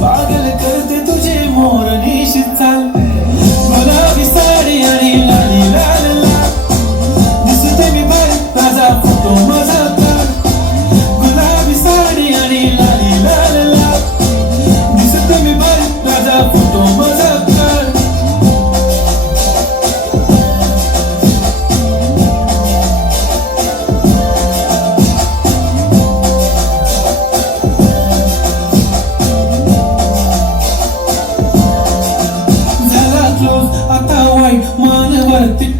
पागल करते तुझे मोरनीशी चाल गुलाबी साडी आणि लाली लाल लाल दिसते मी बाहेर माझा फोटो माझा काढ गुलाबी साडी आणि लाली लाल लाल दिसते मी बाहेर माझा फोटो माझा काढ आता white मानवरती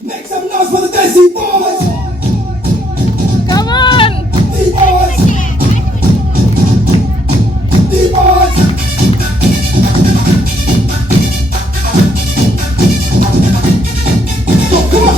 Make some noise for the Desi Boys! Come on! D-Boys! D-Boys! Come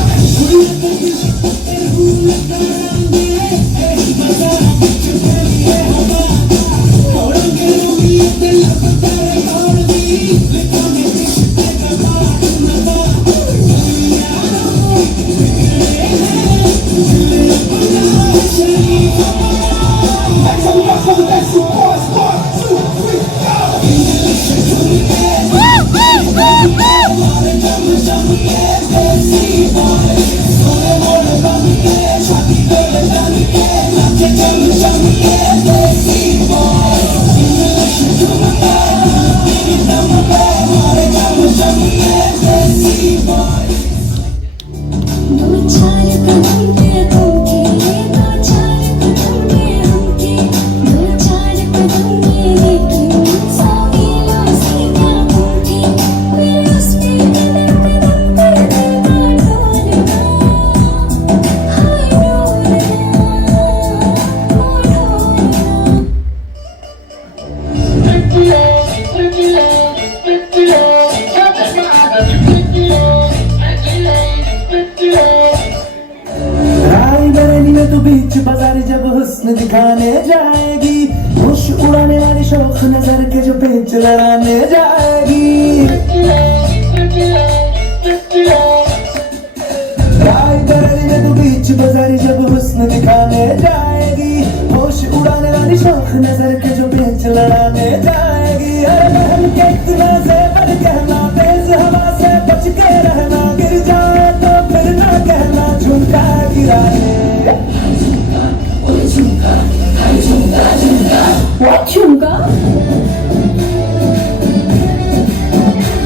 Make some noise for the Desi Boys! 1, 2, 3, go! तू बीच बाजार जब हुस्न दिखाने जाएगी होश उड़ाने वाली शौक नजर के जो पेच लड़ाने जाएगी रायबरेली में तू बीच बाजार जब हुस्न दिखाने जाएगी होश उड़ाने वाली शौक नजर के जो पेच लड़ाने जाएगी अरे बहन के इतना ज़ेवर कहना तेज हवा से बच के रहना गिर जाए तो फिर ना कहना झुमका गिराए What chunga?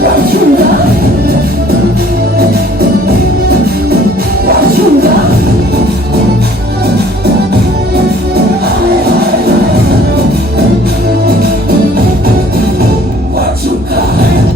What chunga? What chunga? What you got?